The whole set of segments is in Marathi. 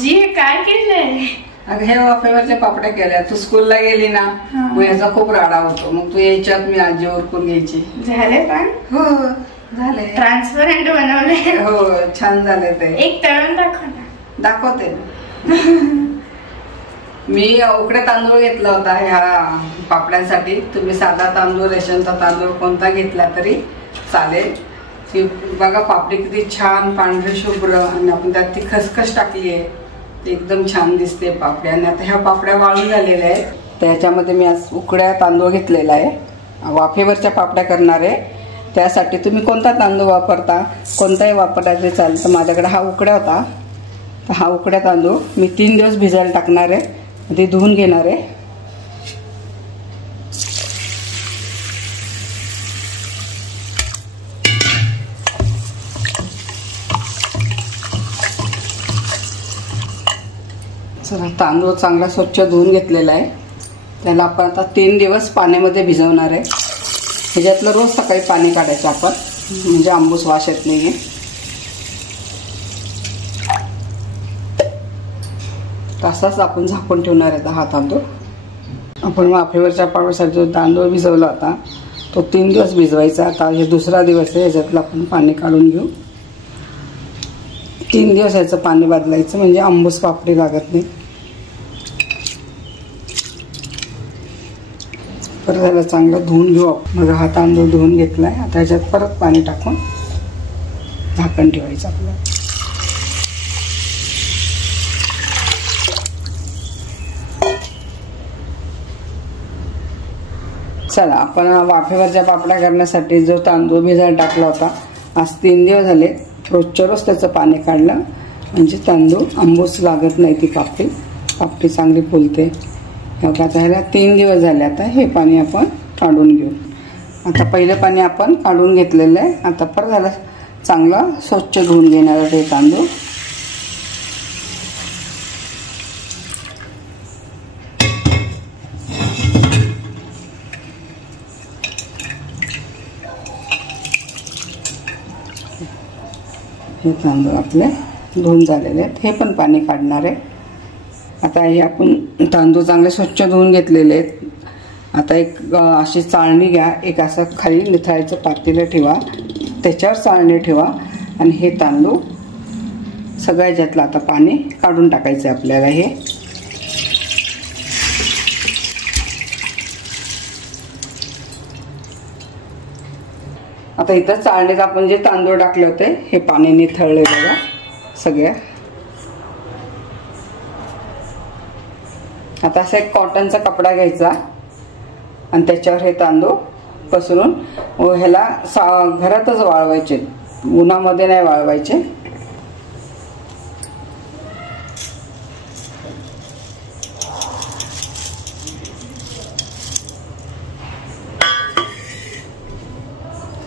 आजी हे काय केलंय? अगं हे वाफेवरच्या पापड्या केल्या. तू स्कूलला गेली ना मग याचा खूप राडा होतो. मग तू याच्यात मी आजी ओरकून घ्यायची. झाले पण? हो झाले. ट्रान्सपरंट बनवले. हो छान झाले ते. एक तळून दाखव ना. दाखवते. मी उकडे तांदूळ घेतला होता ह्या पापड्यांसाठी. तुम्ही साधा तांदूळ रेशनचा तांदूळ कोणता घेतला तरी चालेल. ती बघा पापडी किती छान पांढरी शुभ्र आणि आपण त्यात ती खसखस टाकली आहे. एकदम छान दिसते पापड्या. आणि आता ह्या पापड्या वाळून झालेल्या आहेत. त्याच्यामध्ये मी आज उकड्या तांदूळ घेतलेला आहे. वाफेवरच्या पापड्या करणार आहे. त्यासाठी तुम्ही कोणता तांदूळ वापरता कोणताही वापरला तरी चालेल. तर माझ्याकडे हा उकड्या होता. तर हा उकड्या तांदूळ मी 3 दिवस भिजायला टाकणार आहे. ते धुवून घेणार आहे. चला तांदूळ चांगला स्वच्छ धुवून घेतलेला आहे. त्याला आपण आता 3 दिवस पाण्यामध्ये भिजवणार आहे. ह्याच्यातलं रोज सकाळी पाणी काढायचं आपण म्हणजे आंबूस वास येत नाहीये. तसाच आपण झाकून ठेवणार आहे हा तांदूळ. आपण वाफेवरच्या पापडीसाठी जो तांदूळ भिजवला होता तो 3 दिवस भिजवायचा. आता हे दुसरा दिवस आहे. ह्याच्यातलं आपण पाणी काढून घेऊ. 3 दिवस याचं पाणी बदलायचं म्हणजे आंबूस पापडी लागत नाही. परत त्याला चांगलं धुवून घेऊ. मग हा तांदूळ धुवून घेतलाय. आता ह्याच्यात परत पाणी टाकून झाकण ठेवायचं आपलं. चला आपण वाफेवरच्या पापड्या करण्यासाठी जो तांदूळ भिजायला टाकला होता आज 3 दिवस झाले. रोजच्या रोज त्याचं पाणी काढलं म्हणजे तांदूळ आंबूस लागत नाही. ती पापडी चांगली फुलते. आता ह्याला 3 दिवस झाले. आता हे पाणी आपण काढून घेऊ. आता पहिलं पाणी आपण काढून घेतलेलं आहे. आता परत ह्याला चांगलं स्वच्छ धुवून घेणार आहे तांदूळ. हे तांदूळ आपले धुवून झालेले आहेत. हे पण पाणी काढणार आहे. आता हे आपण तांदूळ चांगले स्वच्छ धुवून घेतलेले आहेत. आता एक अशी चाळणी घ्या. एक असं खाली निथळायचं पातेलं ठेवा. त्याच्यावर चाळणी ठेवा आणि हे तांदूळ सगळ्या ह्याच्यातलं आता पाणी काढून टाकायचं आहे आपल्याला. हे आता इथं चाळणीत आपण जे तांदूळ टाकले होते हे पाणी निथळले बघा सगळ्या. आता असा एक कॉटनचा कपडा घ्यायचा आणि त्याच्यावर हे तांदूळ पसरून ह्याला घरातच वाळवायचे. उन्हामध्ये नाही वाळवायचे.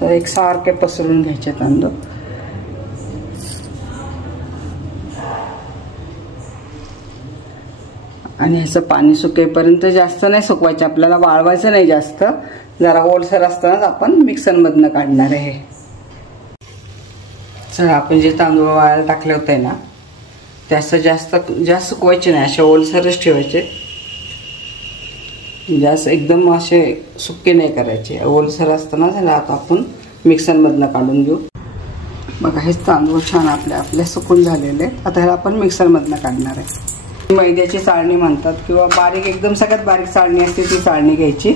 तर एक सारखे पसरून घ्यायचे तांदूळ. आणि ह्याचं पाणी सुकेपर्यंत जास्त नाही सुकवायचं आपल्याला. वाळवायचं नाही जास्त. जरा ओलसर असतानाच आपण मिक्सरमधनं काढणार आहे. चला आपण जे तांदूळ वाळायला टाकले होते ना त्याचं जास्त सुकवायचे नाही. असे ओलसरच ठेवायचे. जास्त एकदम असे सुके नाही करायचे. ओलसर असताना झाला. आता आपण मिक्सरमधनं काढून घेऊ. बघा हे तांदूळ छान आपले सुकून झालेले आहेत. आता ह्याला आपण मिक्सरमधनं काढणार आहे. मैद्याची चाळणी म्हणतात किंवा बारीक एकदम सगळ्यात बारीक चाळणी असते ती चाळणी घ्यायची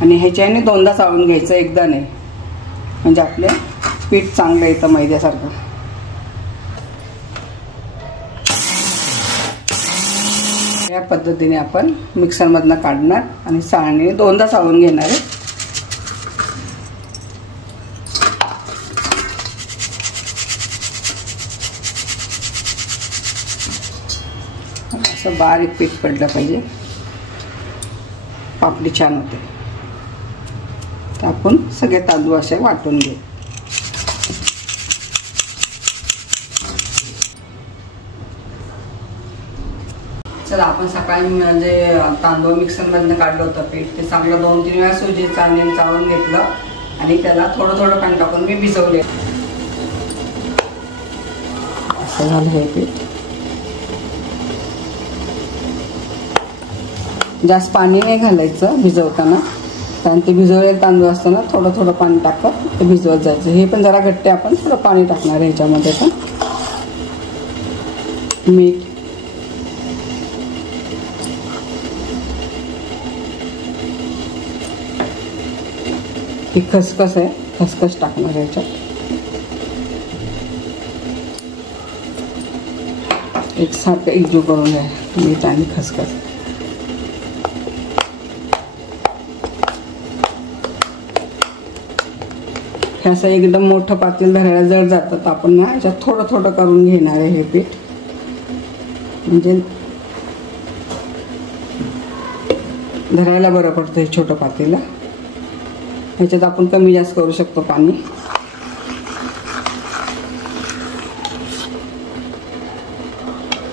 आणि ह्याच्याने 2दा चाळून घ्यायचं एकदा नाही. म्हणजे आपले पीठ चांगलं येतं मैद्यासारखं. या पद्धतीने आपण मिक्सरमधनं काढणार आणि चाळणीने 2दा चाळून घेणार आहे. असं बारीक पीठ पडलं पाहिजे. पापडी छान होते. तर आपण सगळे तांदूळ असे वाटून घेऊ. चला आपण सकाळी म्हणजे तांदूळ मिक्सरमधनं काढलं होतं पीठ ते चांगलं 2-3 वेळा सुजी चाळणीने चाळून घेतलं आणि त्याला थोडं पाणी टाकून मी भिजवले. असं झालं हे पीठ. जास्त पाणी नाही घालायचं भिजवताना, कारण ते भिजवलेले तांदूळ असताना थोडं थोडं पाणी टाकत ते भिजवत जायचं. हे पण जरा घट्ट आपण थोडं पाणी टाकणार आहे ह्याच्यामध्ये. पण मीठ, ही खसखस आहे, खसखस टाकणार ह्याच्यात. एकसारखं एकजीव करून घ्या मीठ आणि खसखस. हे असं एकदम मोठं पातेल धरायला जड जातं, तर आपण ना ह्याच्यात थोडं थोडं करून घेणार आहे हे पीठ. म्हणजे धरायला बरं पडतं हे छोटं पातेलं. ह्याच्यात आपण कमी जास्त करू शकतो पाणी.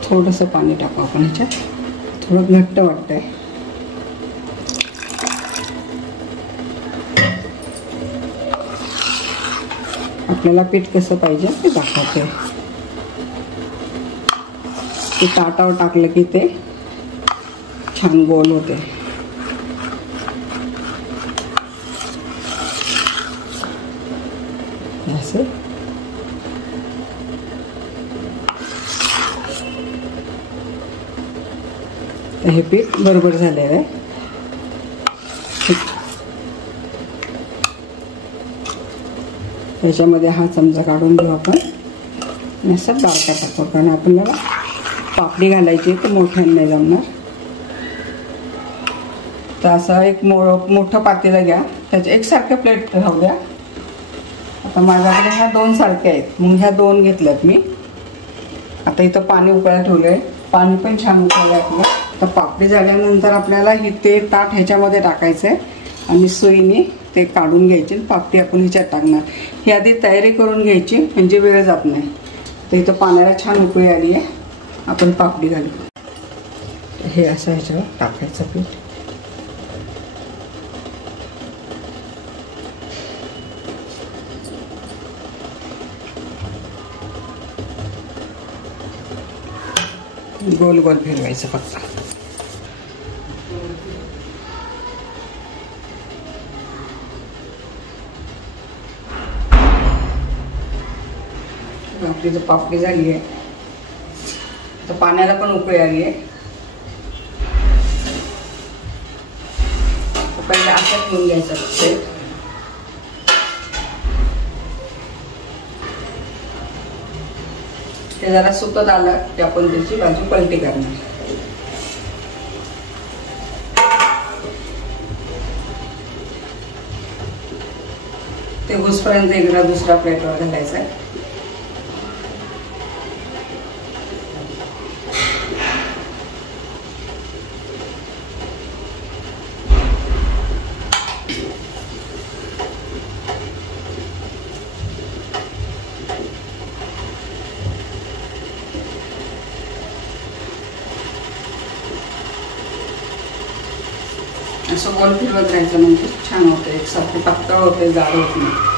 थोडंसं पाणी टाकू आपण ह्याच्यात, थोडं घट्ट वाटतंय. आपल्याला पीठ कसं पाहिजे ते दाखवते. ते ताटावर टाकलं की ते छान गोल होते. असं हे पीठ बरोबर झालेलं आहे. त्याच्यामध्ये हा चमचा काढून घेऊ आपण. असं बारका टाकू, कारण आपल्याला पापडी घालायची तर मोठ्याने नाही जमणार. तर असं एक मोठं पातेलं घ्या, त्याच्या एकसारख्या प्लेट राहू द्या. आता माझ्याकडे ह्या 2 सारख्या आहेत, मग ह्या 2 घेतल्यात मी. आता इथं पाणी उकळायला ठेवलं आहे, पाणी पण छान उकळलं आपलं. तर पापडी झाल्यानंतर आपल्याला ते ताट ह्याच्यामध्ये टाकायचं आहे आणि सुईने ते काढून घ्यायचे. पापडी आपण ह्याच्यात टाकणार. ही आधी तयारी करून घ्यायची, म्हणजे वेळ जात नाही. तर इथं पाण्याला छान उकळी आली आहे, आपण पापडी घालू. हे असं ह्याच्यावर टाकायचं पीठ. गोल गोल फिरवायचं फक्त. आपली जर पापडी झाली आहे तर पाण्याला पण उकळी आली आहे. पहिले असं घेऊन घ्यायचं. ते जरा सुकत आलं की आपण त्याची बाजू पलटी करणार. ते घुसपर्यंत एकदा दुसऱ्या प्लेटवर घालायचं आहे. असं गोल फिरवत राहायचं, म्हणजे छान होतं. एकसारखं पातळ होते, जाड होत नाही.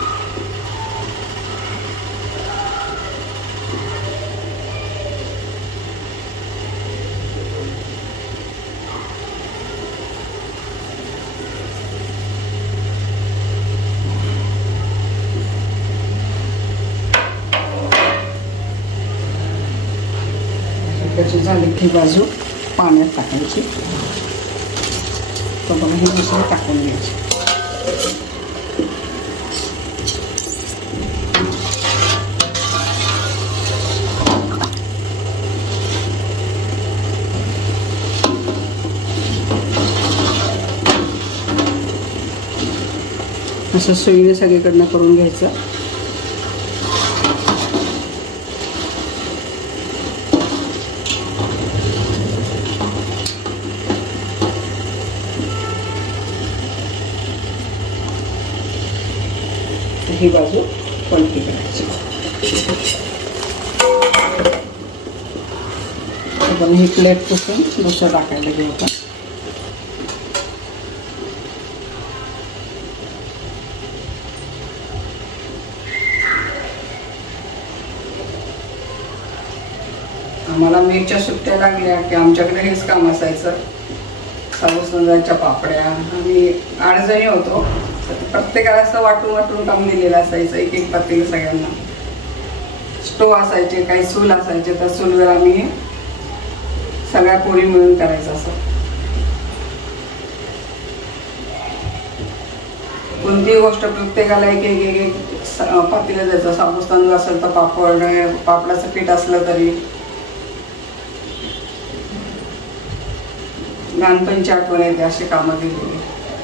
त्याची झाली की बाजू पाण्यात टाकायची. तर बघा हे दुसरं टाकून घ्यायचं. असं सुईने सगळीकडनं करून घ्यायचं. ही बाजू पलटी करायची. आपण ही प्लेट पुसून दुसरं टाकायला घेऊ. आपण आम्हाला मेच्या सुट्ट्या लागल्या की आमच्याकडे हेच काम असायचं. साबूस तांदळाच्या पापड्या. आणि 8 जणी होतो, तर प्रत्येकाला असं वाटून वाटून काम दिलेलं असायचं, एक एक पातेलं सगळ्यांना. स्टोव असायचे, काही चूल असायचे, तर चूलवर आम्ही सगळ्या पोळी मिळून करायचं. असं कोणतीही गोष्ट प्रत्येकाला एक एक एक एक पातेलं द्यायचं. साबूस तांदूळ असेल तर पापड, पापडाचं पीठ असलं तरी. लहानपणीची आठवण येते अशी कामं दिलेली,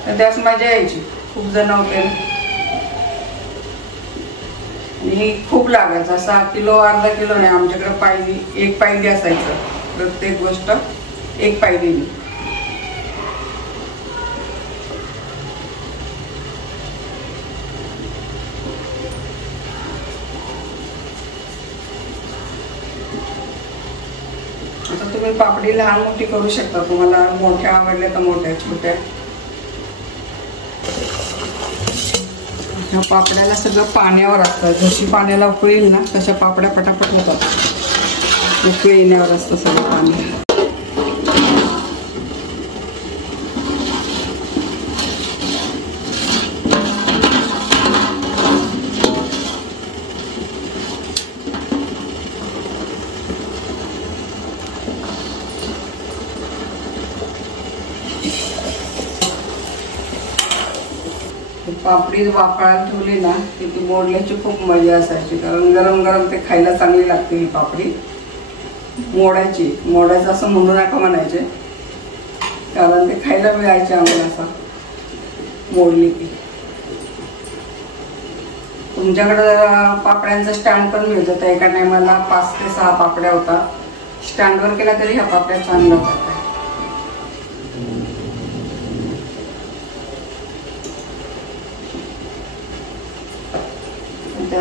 तर त्यास मजा यायची. खूप जण होते आणि खूप लागायचं. 6 किलो अर्धा किलो नाही, आमच्याकडे पायली, 1 पायली असायचं. प्रत्येक गोष्ट 1 पायली. आता तुम्ही पापडी लहान मोठी करू शकता, तुम्हाला मोठ्या आवडल्या तर मोठ्या, छोट्या. ह्या पापड्याला सगळं पाण्यावर असतं. जशी पाण्याला उकळी येईल ना तशा पापड्या पटापट होतात. उकळी येण्यावर असतं सगळं पाणी. पापडी वाफायला ठेवली ना की ती मोडल्याची खूप मजा असायची, कारण गरम गरम ते खायला चांगली लागते. ही पापडी मोडायचं असं म्हणू नका म्हणायचे, कारण ते खायला मिळायचे आम्हाला. असं मोडली की. तुमच्याकडं पापड्यांचं स्टँड पण मिळतं. त्या एका टायमाला 5 ते 6 पापड्या होता. स्टँडवर केला तरी ह्या पापड्या चांगल्या होतात.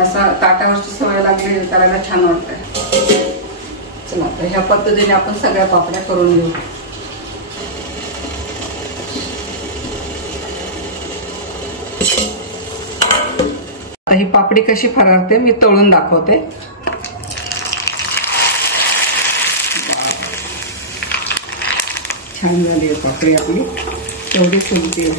असं ताटावरची सवय लागली करायला छान वाटतंय. चला तर ह्या पद्धतीने आपण सगळ्या पापड्या करून घेऊ. आता ही पापडी कशी फरारते मी तळून दाखवते. छान झाली आहे पापडी आपली, तेवढी फुलते.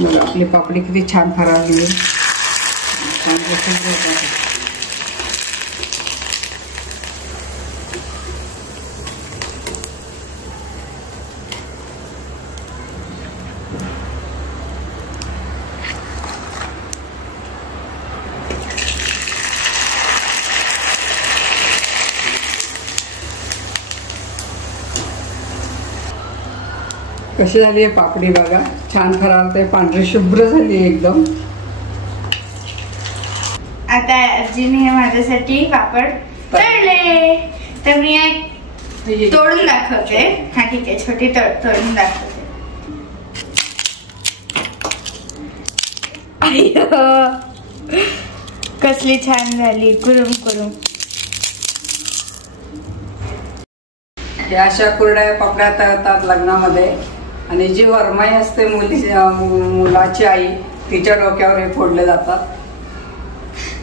बघा आपली पापडी किती छान फरारली आहे. कशी झाली आहे पापडी बघा, छान फरारते, पांढरी शुभ्र झाली एकदम. आता आजीने माझ्यासाठी पापड तळले, तर मी एक तोडून दाखवते. हा ठीक आहे, छोटी तोडून दाखवते. कसली छान झाली, कुरुम कुरुम. अशा कुरड्या पापड्या तळतात लग्नामध्ये. आणि जी वरमाई असते मुलाची आई, तिच्या डोक्यावर हे फोडले जातात.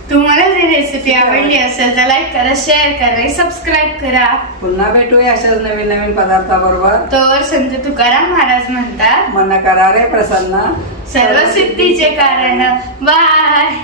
तुम्हाला ही रेसिपी आवडली असेल तर लाईक करा, शेअर करा, सबस्क्राईब करा. पुन्हा भेटूया अशाच नवीन नवीन पदार्थाबरोबर. तोवर संत तुकाराम महाराज म्हणतात, मन करा रे प्रसन्न, सर्व सिद्धीचे कारण. बाय.